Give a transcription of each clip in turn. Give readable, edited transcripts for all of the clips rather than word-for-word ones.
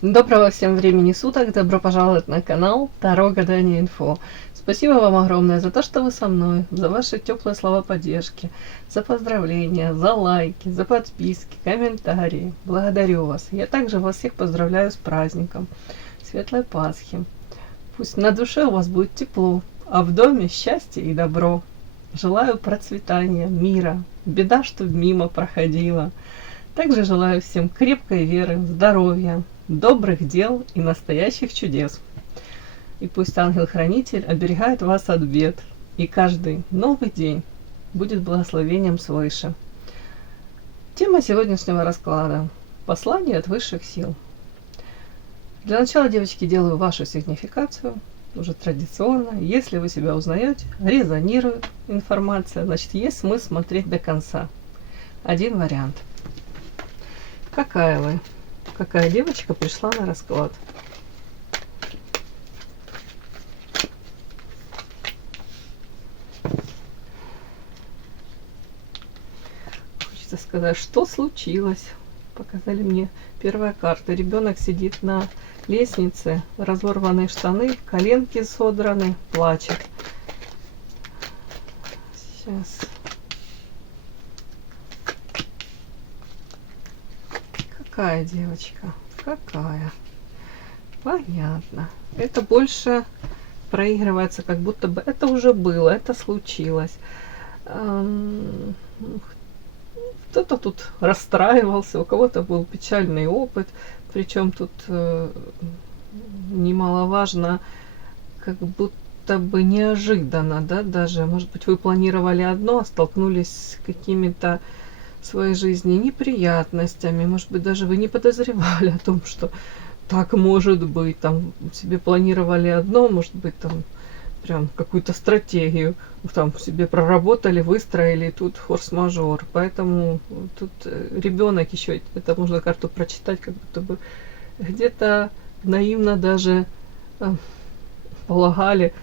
Доброго всем времени суток, добро пожаловать на канал Таро Гадание Инфо. Спасибо вам огромное за то, что вы со мной, за ваши теплые слова поддержки, за поздравления, за лайки, за подписки, комментарии. Благодарю вас. Я также вас всех поздравляю с праздником, Светлой Пасхи. Пусть на душе у вас будет тепло, а в доме счастье и добро. Желаю процветания, мира, беда, чтоб мимо проходила. Также желаю всем крепкой веры, здоровья, добрых дел и настоящих чудес. И пусть ангел-хранитель оберегает вас от бед, и каждый новый день будет благословением свыше. Тема сегодняшнего расклада – послание от высших сил. Для начала, девочки, делаю вашу сигнификацию, уже традиционно. Если вы себя узнаете, резонирует информация, значит, есть смысл смотреть до конца. Один вариант. Какая вы? Какая девочка пришла на расклад? Хочется сказать, что случилось. Показали мне первая карта. Ребенок сидит на лестнице, разорванные штаны, коленки содраны, плачет. Сейчас. Какая девочка? Какая? Понятно. Это больше проигрывается, как будто бы это уже было, это случилось. Кто-то тут расстраивался, у кого-то был печальный опыт. Причем тут немаловажно, как будто бы неожиданно, да, даже, может быть, вы планировали одно, а столкнулись с какими-то в своей жизни неприятностями, может быть, даже вы не подозревали о том, что так может быть, там себе планировали одно, может быть, там прям какую-то стратегию там себе проработали, выстроили, и тут форс-мажор. Поэтому тут ребенок еще, это можно карту прочитать, как будто бы где-то наивно даже полагали,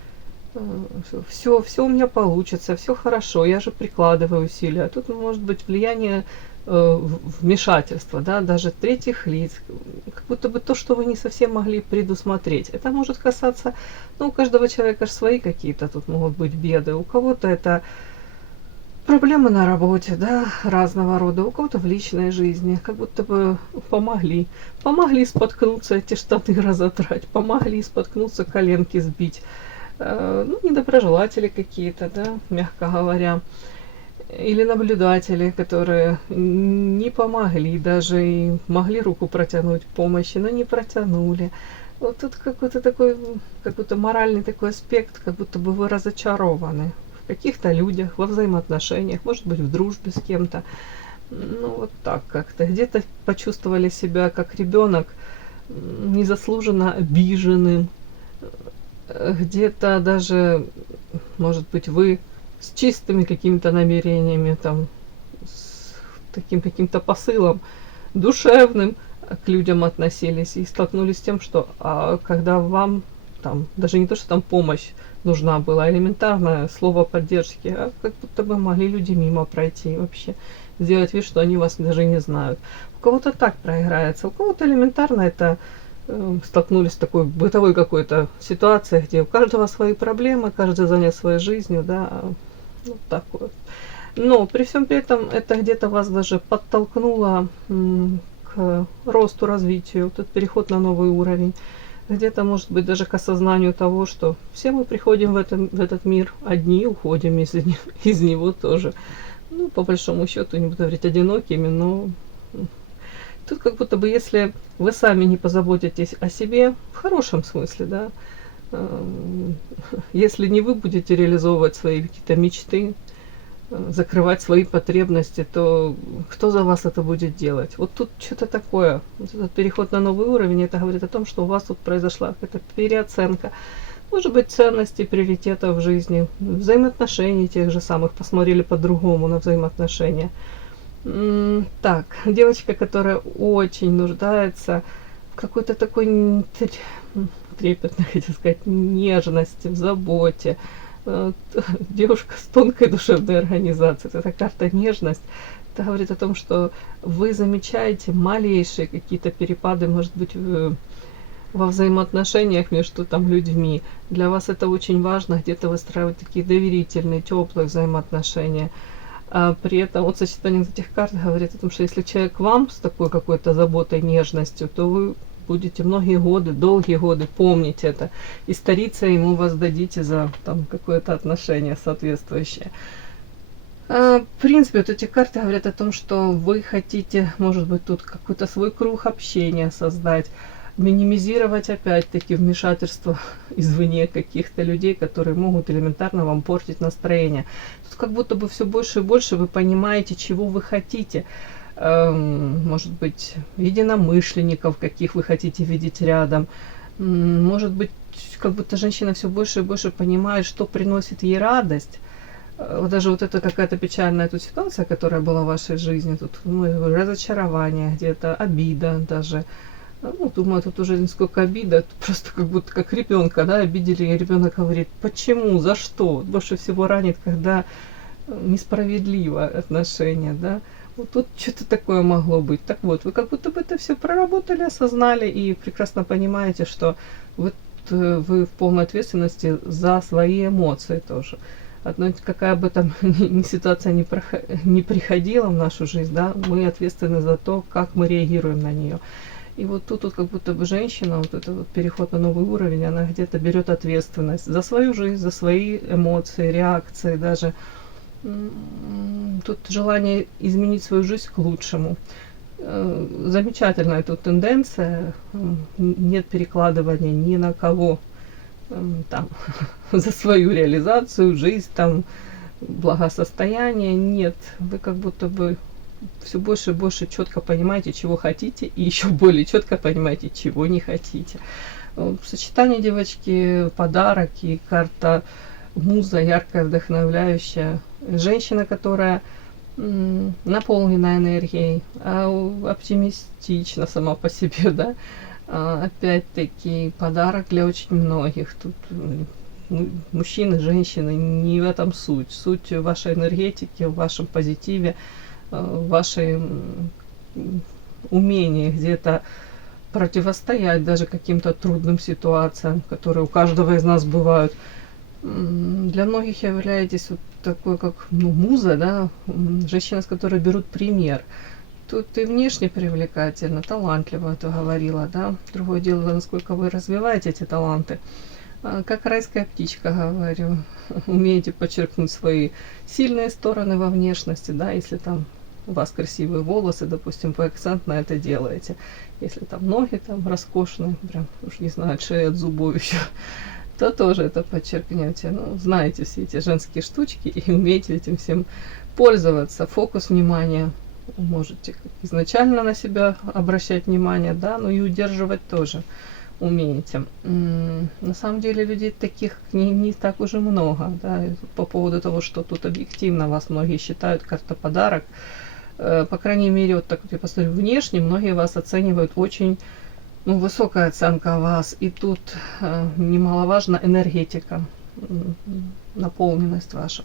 все у меня получится, все хорошо, я же прикладываю усилия. А тут может быть влияние вмешательства, да, даже третьих лиц, как будто бы то, что вы не совсем могли предусмотреть. Это может касаться, ну, у каждого человека же свои какие-то тут могут быть беды. У кого-то это проблемы на работе, да, разного рода, у кого-то в личной жизни, как будто бы помогли. Помогли споткнуться, эти штаны разодрать, помогли споткнуться, коленки сбить. Ну, недоброжелатели какие-то, да, мягко говоря, или наблюдатели, которые не помогли, даже и могли руку протянуть помощи, но не протянули. Вот тут какой-то такой, какой-то моральный такой аспект, как будто бы вы разочарованы в каких-то людях, во взаимоотношениях, может быть, в дружбе с кем-то. Ну, вот так как-то. Где-то почувствовали себя как ребенок, незаслуженно обиженным, где-то даже, может быть, вы с чистыми какими-то намерениями, там, с таким каким-то посылом душевным к людям относились и столкнулись с тем, что когда вам там, даже не то, что там помощь нужна была, элементарное слово поддержки, а как будто бы могли люди мимо пройти вообще, сделать вид, что они вас даже не знают. У кого-то так проиграется, у кого-то элементарно это столкнулись с такой бытовой какой-то ситуацией, где у каждого свои проблемы, каждый занят своей жизнью, да, вот такое. Но при всем при этом это где-то вас даже подтолкнуло к росту, развитию, этот переход на новый уровень. Где-то, может быть, даже к осознанию того, что все мы приходим в этот мир одни, уходим из него тоже. Ну, по большому счету, не буду говорить одинокими, но тут как будто бы, если вы сами не позаботитесь о себе, в хорошем смысле, да, если не вы будете реализовывать свои какие-то мечты, закрывать свои потребности, то кто за вас это будет делать? Вот тут что-то такое, вот этот переход на новый уровень, это говорит о том, что у вас тут произошла какая-то переоценка, может быть, ценностей, приоритетов в жизни, взаимоотношений тех же самых, посмотрели по-другому на взаимоотношения. Так, девочка, которая очень нуждается в какой-то такой трепетной, хотел сказать, нежности, в заботе. Девушка с тонкой душевной организацией. Это карта нежность. это говорит о том, что вы замечаете малейшие какие-то перепады, может быть, во взаимоотношениях между там людьми. Для вас это очень важно, где-то выстраивать такие доверительные, теплые взаимоотношения. А при этом вот сочетание вот этих карт говорит о том, что если человек к вам с такой какой-то заботой, нежностью, то вы будете многие годы, долгие годы помнить это. И стариться ему воздадите за там какое-то отношение соответствующее. В принципе, вот эти карты говорят о том, что вы хотите, может быть, тут какой-то свой круг общения создать, минимизировать опять-таки вмешательство извне каких-то людей, которые могут элементарно вам портить настроение. Тут как будто бы все больше и больше вы понимаете, чего вы хотите. Может быть, единомышленников, каких вы хотите видеть рядом. Может быть, как будто женщина все больше и больше понимает, что приносит ей радость. Вот даже вот это какая-то печальная тут ситуация, которая была в вашей жизни, тут разочарование где-то, обида даже. Ну, думаю, тут уже не сколько обида, просто как будто как ребенка, да, обидели, и ребенок говорит, почему, за что? Больше всего ранит, когда несправедливо отношение, да. Вот тут что-то такое могло быть. Так вот, вы как будто бы это все проработали, осознали и прекрасно понимаете, что вот вы в полной ответственности за свои эмоции тоже. Одно, какая бы там ни ситуация не приходила в нашу жизнь, да, мы ответственны за то, как мы реагируем на нее. И вот тут вот как будто бы женщина, вот этот вот переход на новый уровень, она где-то берет ответственность за свою жизнь, за свои эмоции, реакции даже. Тут желание изменить свою жизнь к лучшему. Замечательная тут тенденция, нет перекладывания ни на кого там за свою реализацию, жизнь, там благосостояние, нет. Вы как будто бы все больше и больше четко понимаете, чего хотите, и еще более четко понимаете, чего не хотите. В сочетании, девочки, подарок и карта муза, яркая, вдохновляющая. Женщина, которая наполнена энергией, оптимистична сама по себе, да. Опять-таки, подарок для очень многих. Тут мужчины, женщины, не в этом суть. Суть в вашей энергетике, в вашем позитиве, в вашей умении где-то противостоять даже каким-то трудным ситуациям, которые у каждого из нас бывают. Для многих являетесь вот такой, как муза, да, женщина, с которой берут пример. Тут и внешне привлекательно, талантливо, это говорила, да. Другое дело, насколько вы развиваете эти таланты. Как райская птичка, говорю, умеете подчеркнуть свои сильные стороны во внешности, да, если там у вас красивые волосы, допустим, вы акцент на это делаете. Если там ноги там роскошные, прям, уж не знаю, шея от зубов еще, то тоже это подчеркнете. Ну, знаете все эти женские штучки и умеете этим всем пользоваться. Фокус внимания можете изначально на себя обращать внимание, да, но и удерживать тоже умеете. На самом деле людей таких не так уже много, да, по поводу того, что тут объективно вас многие считают карта подарок. По крайней мере, вот так вот я посмотрю, внешне многие вас оценивают очень, высокая оценка о вас. И тут немаловажна энергетика, наполненность ваша.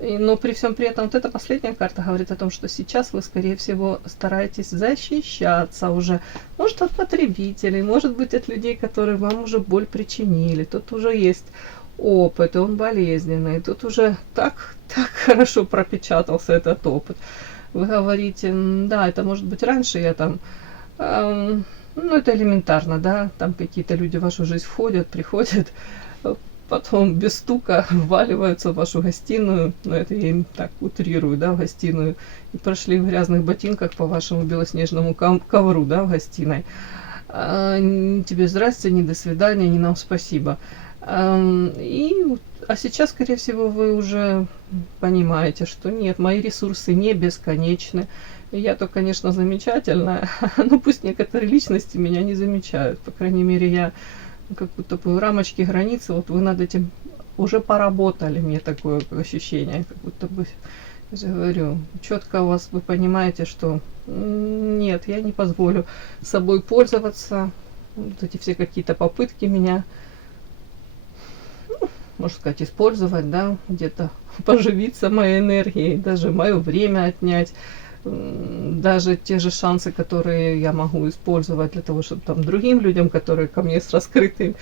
Но при всем при этом вот эта последняя карта говорит о том, что сейчас вы, скорее всего, стараетесь защищаться уже. Может, от потребителей, может быть, от людей, которые вам уже боль причинили. Тут уже есть опыт, и он болезненный. Тут уже так хорошо пропечатался этот опыт. Вы говорите, да, это может быть раньше я там... это элементарно, да, там какие-то люди в вашу жизнь входят, приходят, потом без стука вваливаются в вашу гостиную, это я им так утрирую, да, в гостиную, и прошли в грязных ботинках по вашему белоснежному ковру, да, в гостиной. Тебе здрасте, не до свидания, не нам спасибо. А сейчас, скорее всего, вы уже понимаете, что нет, мои ресурсы не бесконечны. Я-то, конечно, замечательная, но пусть некоторые личности меня не замечают. По крайней мере, я как будто бы рамочки, границы, вот вы над этим уже поработали, мне такое ощущение, как будто бы, я же говорю, четко у вас, вы понимаете, что нет, я не позволю собой пользоваться, вот эти все какие-то попытки меня можно сказать, использовать, да, где-то поживиться моей энергией, даже мое время отнять, даже те же шансы, которые я могу использовать для того, чтобы там другим людям, которые ко мне с раскрытыми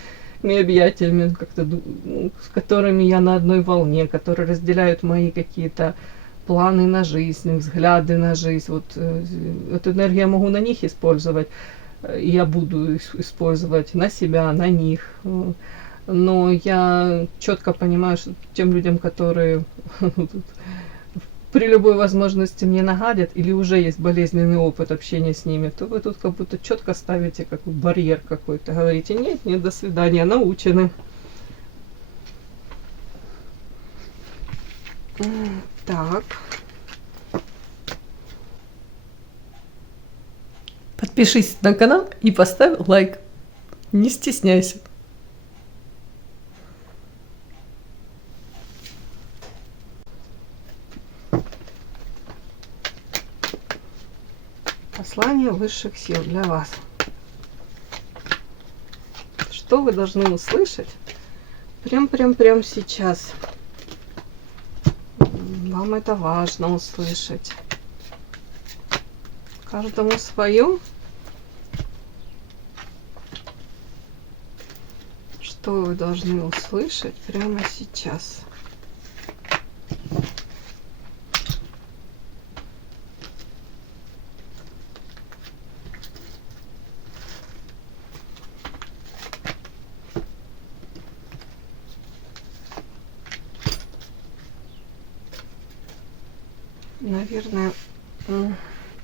объятиями, как-то, с которыми я на одной волне, которые разделяют мои какие-то планы на жизнь, взгляды на жизнь. Вот эту энергию я могу на них использовать, и я буду использовать на себя, на них. Но я четко понимаю, что тем людям, которые при любой возможности мне нагадят, или уже есть болезненный опыт общения с ними, то вы тут как будто четко ставите какой барьер какой-то. Говорите, нет, нет, до свидания, научены. Так. Подпишись на канал и поставь лайк. Не стесняйся. Послание высших сил для вас. Что вы должны услышать прям сейчас? Вам это важно услышать. Каждому свое. Что вы должны услышать прямо сейчас? Наверное,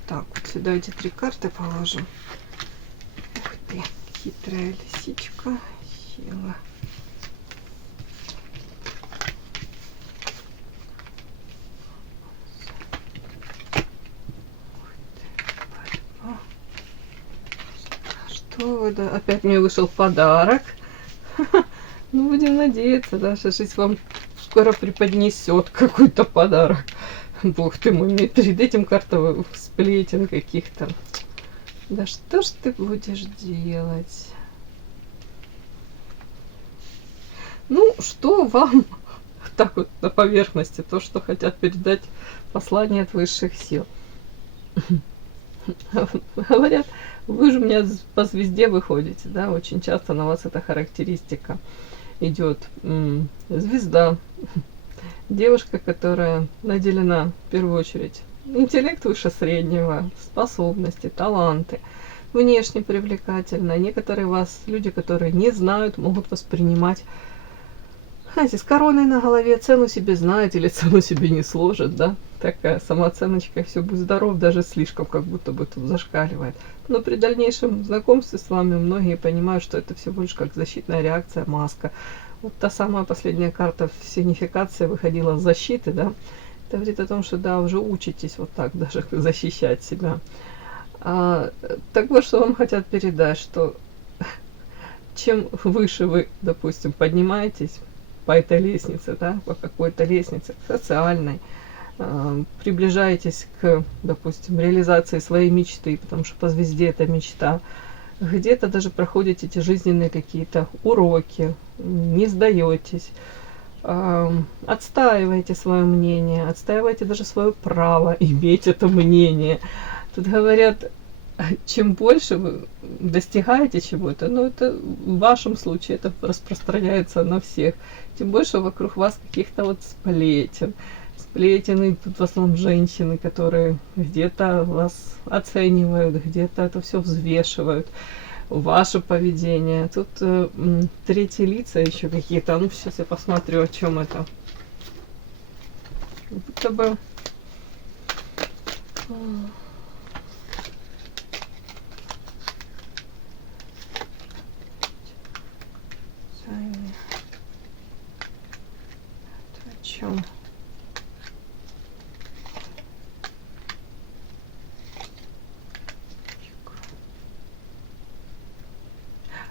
так, вот сюда эти 3 карты положим. Ух ты, хитрая лисичка, сила. Что вы, да, опять мне вышел подарок. Ну, будем надеяться, да, что жизнь вам скоро преподнесет какой-то подарок. Бог ты мой, мне перед этим карта сплетен каких-то. Да что ж ты будешь делать? Ну, что вам так вот на поверхности, то, что хотят передать послание от высших сил. Говорят, вы же у меня по звезде выходите, да, очень часто на вас эта характеристика идет. Звезда. Девушка, которая наделена, в первую очередь, интеллект выше среднего, способности, таланты, внешне привлекательна. Некоторые вас, люди, которые не знают, могут воспринимать, знаете, с короной на голове, цену себе знает или цену себе не сложит, да. Такая самооценочка, все, будь здоров, даже слишком как будто бы тут зашкаливает. Но при дальнейшем знакомстве с вами многие понимают, что это всего лишь как защитная реакция, маска. Вот та самая последняя карта сигнификация выходила с защиты, да. Это говорит о том, что да, уже учитесь вот так даже защищать себя. Так вот, что вам хотят передать, что чем выше вы, допустим, поднимаетесь по этой лестнице, да, по какой-то лестнице социальной, приближаетесь к, допустим, реализации своей мечты, потому что по звезде это мечта, где-то даже проходите эти жизненные какие-то уроки, не сдаетесь, отстаиваете свое мнение, отстаиваете даже свое право иметь это мнение. Тут говорят, чем больше вы достигаете чего-то, ну это в вашем случае это распространяется на всех, тем больше вокруг вас каких-то вот сплетен. Сплетены тут в основном женщины, которые где-то вас оценивают, где-то это все взвешивают, ваше поведение. Тут третьи лица еще какие-то. Ну, сейчас я посмотрю, о чем это. Будто бы... О чем?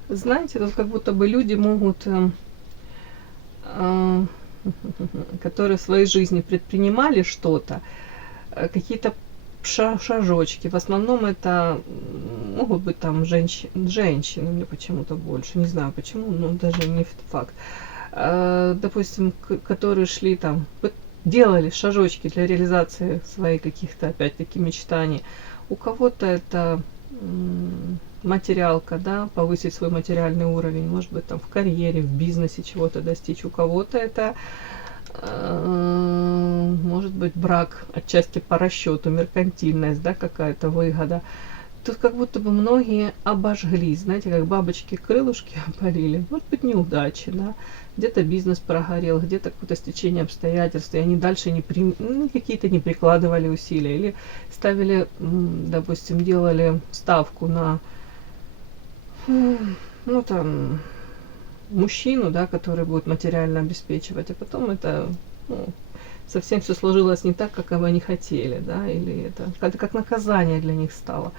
Знаете, тут как будто бы люди могут, которые в своей жизни предпринимали что-то, какие-то шажочки. В основном это могут быть там женщины, мне почему-то больше, не знаю почему, но даже не факт. допустим, которые шли там, делали шажочки для реализации своих каких-то, опять-таки, мечтаний. У кого-то это материалка, да, повысить свой материальный уровень, может быть, там в карьере, в бизнесе чего-то достичь. У кого-то это может быть брак отчасти по расчету, меркантильность, да, какая-то выгода. Тут как будто бы многие обожглись, знаете, как бабочки крылышки опалили. Может быть, неудачи, да, где-то бизнес прогорел, где-то какое-то стечение обстоятельств, и они дальше какие-то не прикладывали усилия, или ставили, допустим, делали ставку на, ну там, мужчину, да, который будет материально обеспечивать, а потом это, ну, совсем все сложилось не так, как они хотели, да, или это как наказание для них стало.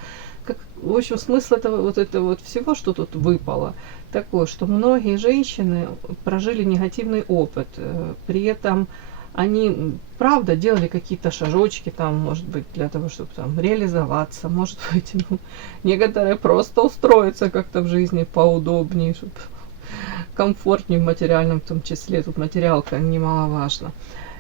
В общем, смысл этого всего, что тут выпало, такой, что многие женщины прожили негативный опыт, при этом они, правда, делали какие-то шажочки, там, может быть, для того, чтобы там реализоваться, может быть, некоторые просто устроиться как-то в жизни поудобнее, чтобы комфортнее в материальном, в том числе, тут материалка немаловажна.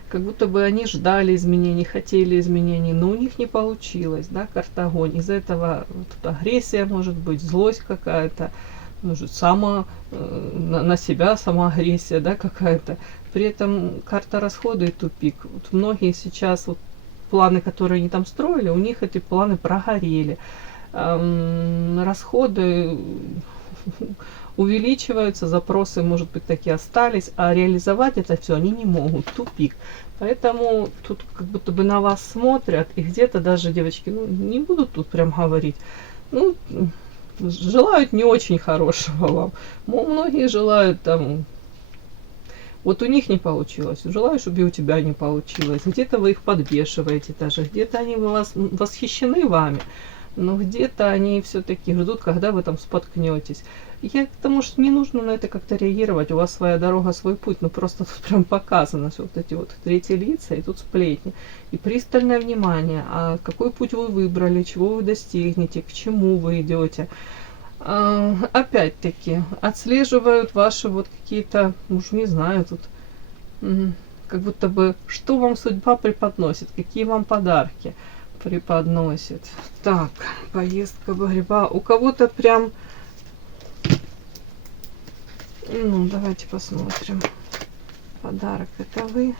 Как будто бы они ждали изменений, хотели изменений, но у них не получилось, да, карта огонь. Из-за этого тут агрессия может быть, злость какая-то, может, на себя сама агрессия, да, какая-то. При этом карта расхода и тупик. Вот многие сейчас планы, которые они там строили, у них эти планы прогорели. Расходы увеличиваются, запросы, может быть, такие остались, а реализовать это все они не могут, тупик. Поэтому тут как будто бы на вас смотрят, и где-то даже девочки, не будут тут прям говорить, желают не очень хорошего вам. Многие желают там, вот у них не получилось, желаю, чтобы и у тебя не получилось. Где-то вы их подбешиваете даже, где-то они восхищены вами, но где-то они все-таки ждут, когда вы там споткнетесь. Я к тому, что не нужно на это как-то реагировать, у вас своя дорога, свой путь, просто тут прям показано все эти третьи лица, и тут сплетни, и пристальное внимание, а какой путь вы выбрали, чего вы достигнете, к чему вы идете. Опять-таки, отслеживают ваши какие-то, уж не знаю, тут, как будто бы, что вам судьба преподносит, какие вам подарки преподносит. Так, поездка Багреба. У кого-то прям... давайте посмотрим. Подарок это вы.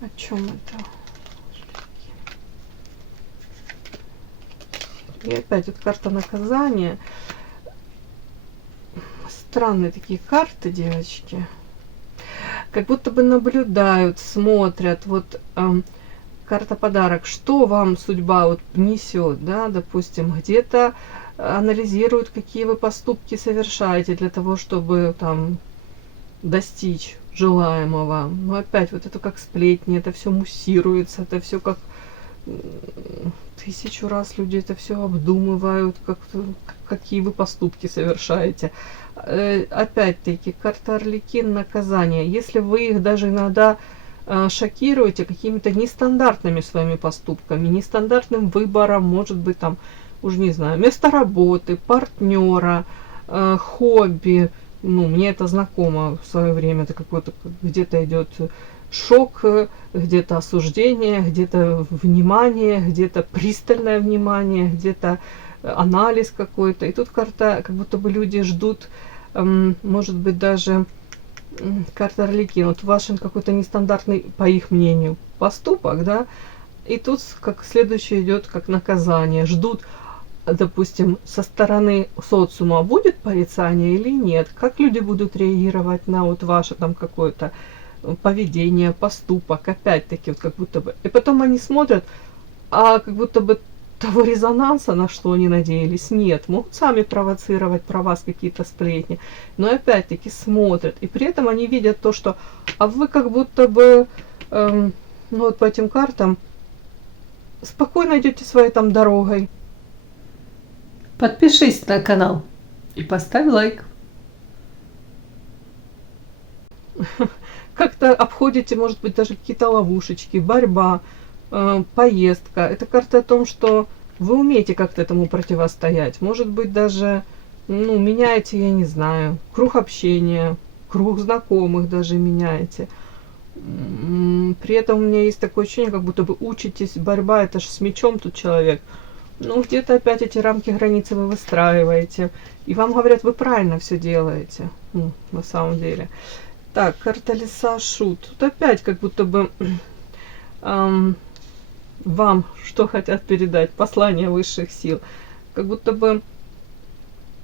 О чем это? И опять карта наказания. Странные такие карты, девочки. Как будто бы наблюдают, смотрят. Карта подарок. Что вам судьба несет, да, допустим, где-то анализируют, какие вы поступки совершаете для того, чтобы там достичь желаемого. Но опять это как сплетни, это все муссируется, это все как 1000 раз люди это все обдумывают, какие вы поступки совершаете. Опять-таки, карта Арлекин, наказание. Если вы их даже иногда шокируете какими-то нестандартными своими поступками, нестандартным выбором, может быть, там, уж не знаю, место работы, партнера, хобби. Мне это знакомо в свое время, это какой-то где-то идет шок, где-то осуждение, где-то внимание, где-то пристальное внимание, где-то анализ какой-то. И тут карта, как будто бы люди ждут, может быть, даже карта Арлекин, ваш какой-то нестандартный, по их мнению, поступок, да, и тут как следующее идет как наказание. Ждут, допустим, со стороны социума будет порицание или нет, как люди будут реагировать на ваше там какое-то поведение, поступок, опять-таки, как будто бы. И потом они смотрят, а как будто бы того резонанса, на что они надеялись, нет. Могут сами провоцировать про вас какие-то сплетни, но опять-таки смотрят. И при этом они видят то, что вы как будто бы, по этим картам, спокойно идете своей там дорогой. Подпишись на канал и поставь лайк. Как-то обходите, может быть, даже какие-то ловушечки, борьба, поездка. Это карта о том, что вы умеете как-то этому противостоять. Может быть, даже, меняете, я не знаю, круг общения, круг знакомых даже меняете. При этом у меня есть такое ощущение, как будто вы учитесь, борьба, это же с мечом тут человек. Ну, где-то опять эти рамки, границы вы выстраиваете. И вам говорят, вы правильно все делаете. Ну, на самом деле. Так, карта лиса, шут. Тут опять как будто бы вам что хотят передать, послание высших сил. Как будто бы,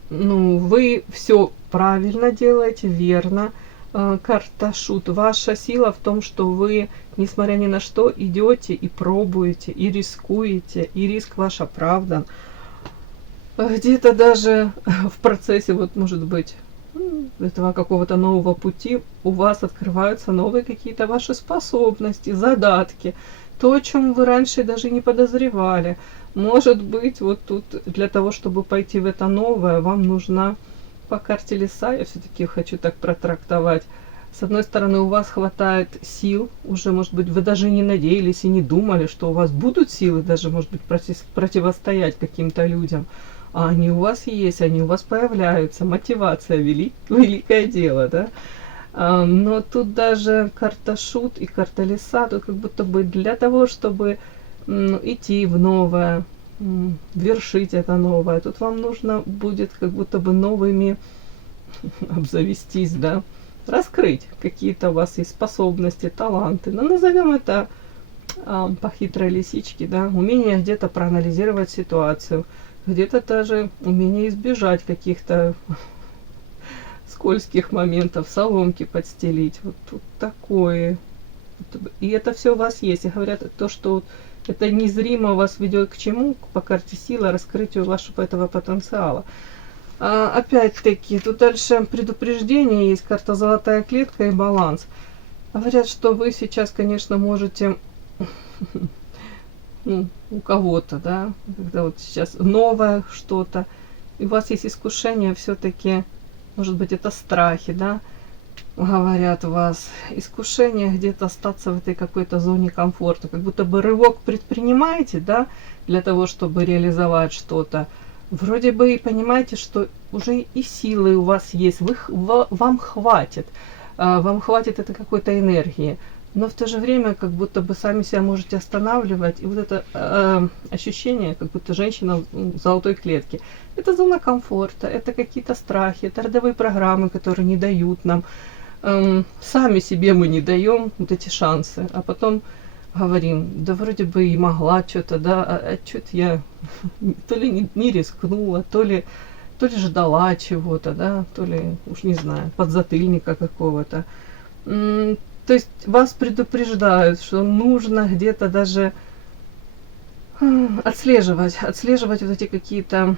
ну, вы все правильно делаете, верно. Карта шут. Ваша сила в том, что вы, несмотря ни на что, идете и пробуете, и рискуете, и риск ваш оправдан. Где-то даже в процессе, вот, может быть, этого какого-то нового пути у вас открываются новые какие-то ваши способности, задатки, то, о чем вы раньше даже не подозревали. Может быть, вот тут для того, чтобы пойти в это новое, вам нужна по карте лиса, я все-таки хочу так протрактовать. С одной стороны, у вас хватает сил, уже, может быть, вы даже не надеялись и не думали, что у вас будут силы даже, может быть, противостоять каким-то людям. А они у вас есть, они у вас появляются. Мотивация, великое дело, да? Но тут даже карта шут и карта лиса, тут как будто бы для того, чтобы идти в новое, вершить это новое, тут вам нужно будет как будто бы новыми обзавестись, да, раскрыть какие-то у вас есть способности, таланты. Но назовем это по хитрой лисичке, да, умение где-то проанализировать ситуацию, где-то даже умение избежать каких-то скользких моментов, соломки подстелить. Вот тут такое. И это все у вас есть. И говорят, то, что вот это незримо вас ведет к чему? По карте сила, раскрытию вашего этого потенциала. Опять-таки, тут дальше предупреждение есть, карта золотая клетка и баланс. Говорят, что вы сейчас, конечно, можете ну, у кого-то, да, когда вот сейчас новое что-то, и у вас есть искушение все-таки, может быть, это страхи, да, говорят вас, искушение где-то остаться в этой какой-то зоне комфорта, как будто бы рывок предпринимаете, да, для того, чтобы реализовать что-то. Вроде бы и понимаете, что уже и силы у вас есть, вам хватит этой какой-то энергии, но в то же время как будто бы сами себя можете останавливать, и вот это ощущение, как будто женщина в золотой клетке, это зона комфорта, это какие-то страхи, это родовые программы, которые не дают нам, сами себе мы не даем вот эти шансы, а потом говорим, да вроде бы и могла что-то, да, а что-то я то ли не рискнула, то ли ждала чего-то, да, то ли, уж не знаю, подзатыльника какого-то. То есть вас предупреждают, что нужно где-то даже отслеживать вот эти какие-то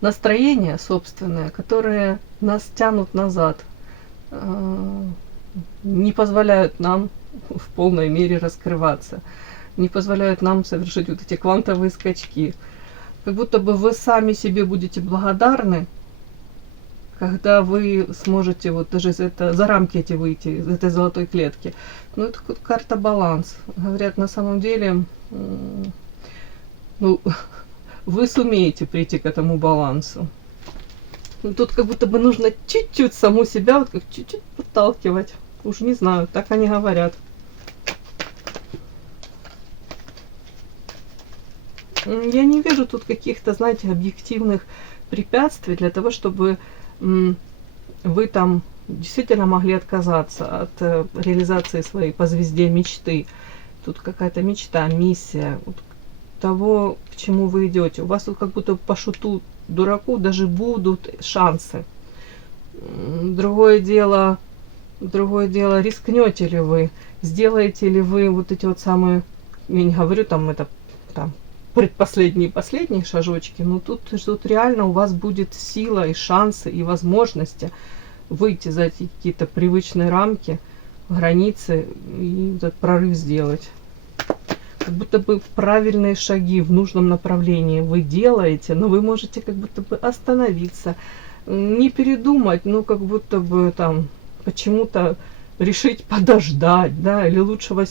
настроения собственные, которые нас тянут назад, не позволяют нам в полной мере раскрываться, не позволяют нам совершить вот эти квантовые скачки. Как будто бы вы сами себе будете благодарны, когда вы сможете вот даже за рамки эти выйти, из этой золотой клетки. Ну, это карта баланс. Говорят, на самом деле, ну, вы сумеете прийти к этому балансу. Ну, тут как будто бы нужно чуть-чуть саму себя, вот как чуть-чуть подталкивать. Уж не знаю, так они говорят. Я не вижу тут каких-то, знаете, объективных препятствий для того, чтобы вы там действительно могли отказаться от реализации своей по звезде мечты. Тут какая-то мечта, миссия, вот того, к чему вы идете. У вас тут как будто по шуту дураку даже будут шансы. Другое дело, рискнете ли вы, сделаете ли вы вот эти вот самые, я не говорю там это там предпоследние последние шажочки, но тут реально у вас будет сила и шансы и возможности выйти за эти какие-то привычные рамки, границы и этот прорыв сделать. Как будто бы правильные шаги в нужном направлении вы делаете, но вы можете как будто бы остановиться, не передумать, но как будто бы там почему-то решить подождать, да, или лучшего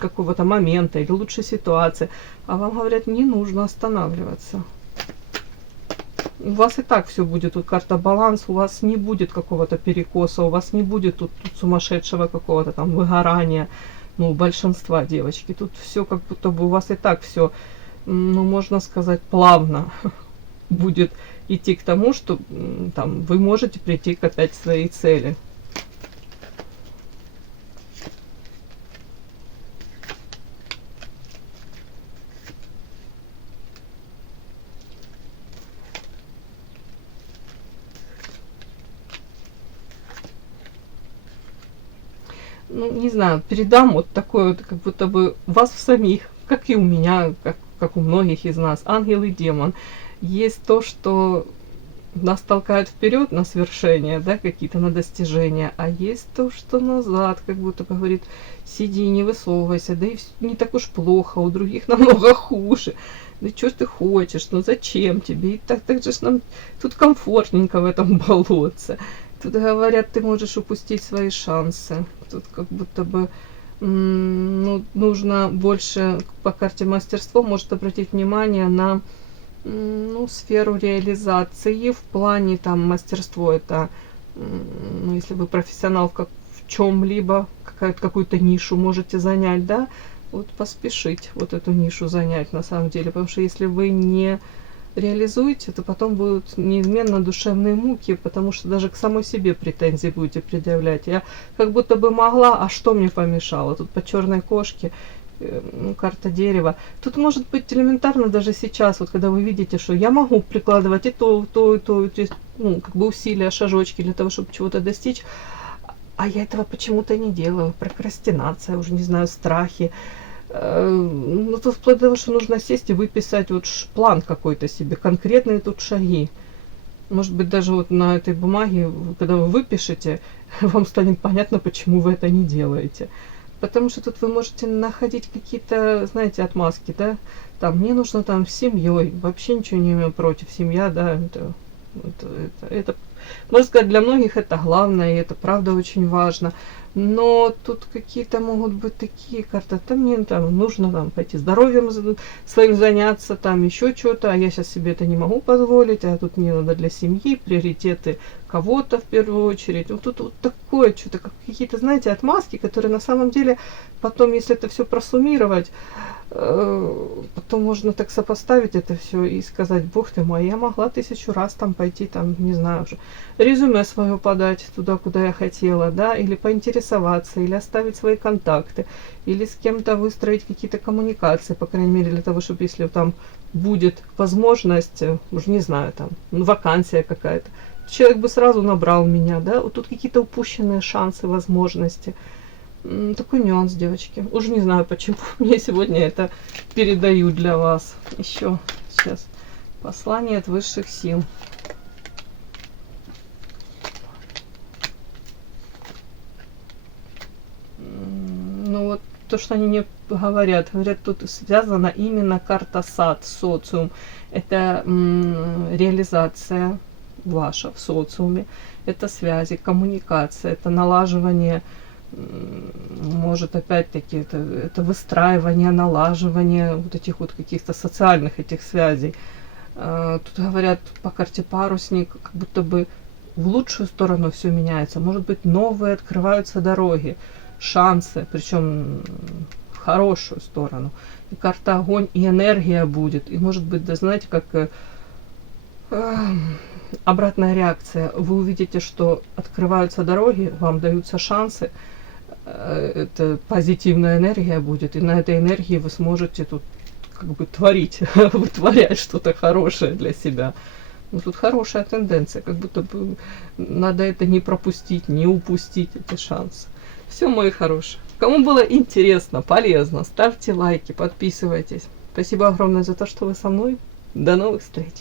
какого-то момента, или лучшей ситуации. А вам говорят, не нужно останавливаться. у вас и так все будет, тут карта баланс, у вас не будет какого-то перекоса, у вас не будет тут сумасшедшего какого-то там выгорания, ну, у большинства девочки. Тут все как будто бы у вас и так все, ну, можно сказать, плавно будет идти к тому, что там вы можете прийти к опять своей цели. Ну, не знаю, передам вот такое вот, как будто бы у вас в самих, как и у меня, как у многих из нас, ангел и демон. Есть то, что нас толкает вперед на свершение, да, какие-то на достижения, а есть то, что назад, как будто бы говорит, сиди, не высовывайся, да и не так уж плохо, у других намного хуже. Да что ж ты хочешь, ну зачем тебе? И так же ж нам тут комфортненько в этом болотце. Тут говорят, ты можешь упустить свои шансы. Тут как будто бы ну, нужно больше по карте мастерство, может обратить внимание на ну, сферу реализации в плане там мастерство. Это ну, если вы профессионал в чем-либо, какую-то нишу можете занять, да, вот поспешить вот эту нишу занять на самом деле, потому что если вы не реализуете, то потом будут неизменно душевные муки, потому что даже к самой себе претензии будете предъявлять. Я как будто бы могла, а что мне помешало? Тут по черной кошке, ну, карта дерева. Тут может быть элементарно даже сейчас, вот когда вы видите, что я могу прикладывать и то, то есть, ну, как бы усилия, шажочки для того, чтобы чего-то достичь, а я этого почему-то не делаю. Прокрастинация, уже не знаю, страхи. Ну, тут вплоть до того, что нужно сесть и выписать вот план какой-то себе, конкретные тут шаги. Может быть, даже вот на этой бумаге, когда вы выпишете, вам станет понятно, почему вы это не делаете. Потому что тут вы можете находить какие-то, знаете, отмазки, да, там, мне нужно там с семьей, вообще ничего не имею против, семья, да, это, можно сказать, для многих это главное, и это правда очень важно. Но тут какие-то могут быть такие карты, там мне там нужно там пойти здоровьем своим заняться, там еще что-то, а я сейчас себе это не могу позволить, а тут мне надо для семьи, приоритеты кого-то в первую очередь. Вот тут вот такое что-то, какие-то, знаете, отмазки, которые на самом деле потом, если это все просуммировать, потом можно так сопоставить это все и сказать, бог ты мой, я могла 1000 раз там пойти, там, не знаю уже, резюме свое подать туда, куда я хотела, да, или поинтересоваться, или оставить свои контакты, или с кем-то выстроить какие-то коммуникации, по крайней мере, для того, чтобы если там будет возможность, уже не знаю, там, ну, вакансия какая-то, человек бы сразу набрал меня, да, вот тут какие-то упущенные шансы, возможности. Такой нюанс, девочки. Уже не знаю, почему мне сегодня это передаю для вас. Еще сейчас послание от высших сил. Ну вот то, что они мне говорят, тут связана именно карта сад, социум. Это реализация ваша в социуме, это связи, коммуникация, это налаживание, может опять-таки это выстраивание, налаживание вот этих вот каких-то социальных этих связей. Тут говорят по карте парусник, как будто бы в лучшую сторону все меняется. Может быть, новые открываются дороги, шансы, причем в хорошую сторону. И карта огонь, и энергия будет. И может быть, да, знаете, как обратная реакция. Вы увидите, что открываются дороги, вам даются шансы, это позитивная энергия будет, и на этой энергии вы сможете тут как бы творить, вытворять что-то хорошее для себя. Ну, тут хорошая тенденция, как будто бы надо это не пропустить, не упустить эти шансы. Все, мои хорошие. Кому было интересно, полезно, ставьте лайки, подписывайтесь. Спасибо огромное за то, что вы со мной. До новых встреч!